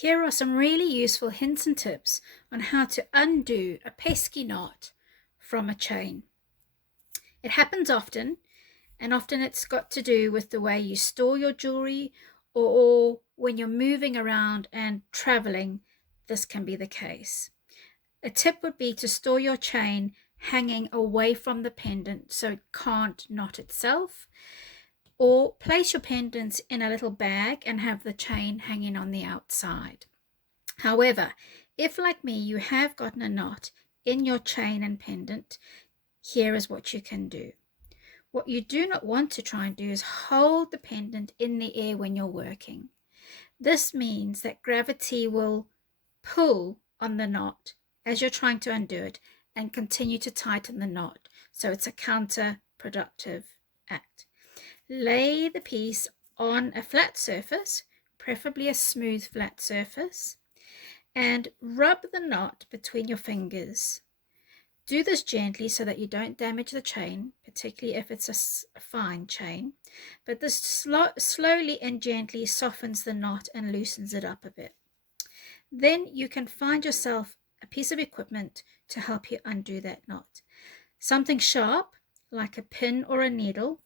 Here are some really useful hints and tips on how to undo a pesky knot from a chain. It happens often, and often it's got to do with the way you store your jewelry, or when you're moving around and traveling, this can be the case. A tip would be to store your chain hanging away from the pendant so it can't knot itself, or place your pendants in a little bag and have the chain hanging on the outside. However, if like me you have gotten a knot in your chain and pendant, here is what you can do. What you do not want to try and do is hold the pendant in the air when you're working. This means that gravity will pull on the knot as you're trying to undo it and continue to tighten the knot, so it's a counterproductive act. Lay the piece on a flat surface, preferably a smooth flat surface, and rub the knot between your fingers. Do this gently so that you don't damage the chain, particularly if it's a fine chain, but this slowly and gently softens the knot and loosens it up a bit. Then you can find yourself a piece of equipment to help you undo that knot. Something sharp, like a pin or a needle,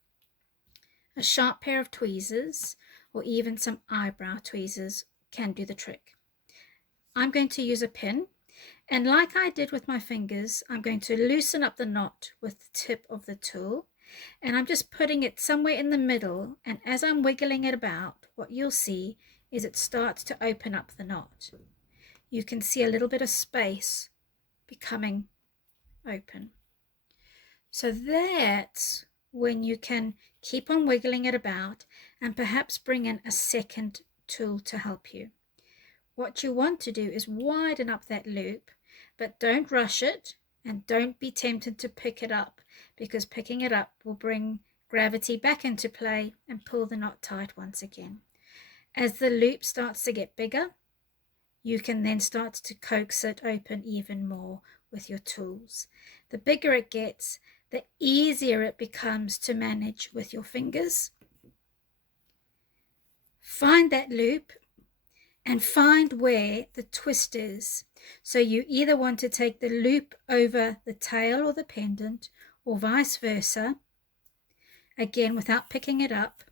a sharp pair of tweezers, or even some eyebrow tweezers can do the trick. I'm going to use a pin, and like I did with my fingers, I'm going to loosen up the knot with the tip of the tool, and I'm just putting it somewhere in the middle, and as I'm wiggling it about, what you'll see is it starts to open up the knot. You can see a little bit of space becoming open. So that's when you can keep on wiggling it about and perhaps bring in a second tool to help you. What you want to do is widen up that loop, but don't rush it and don't be tempted to pick it up, because picking it up will bring gravity back into play and pull the knot tight once again. As the loop starts to get bigger, you can then start to coax it open even more with your tools. The bigger it gets, the easier it becomes to manage with your fingers. Find that loop and find where the twist is. So you either want to take the loop over the tail or the pendant, or vice versa, again without picking it up.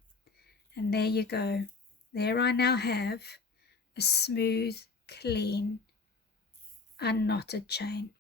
And there you go. There I now have a smooth, clean, unknotted chain.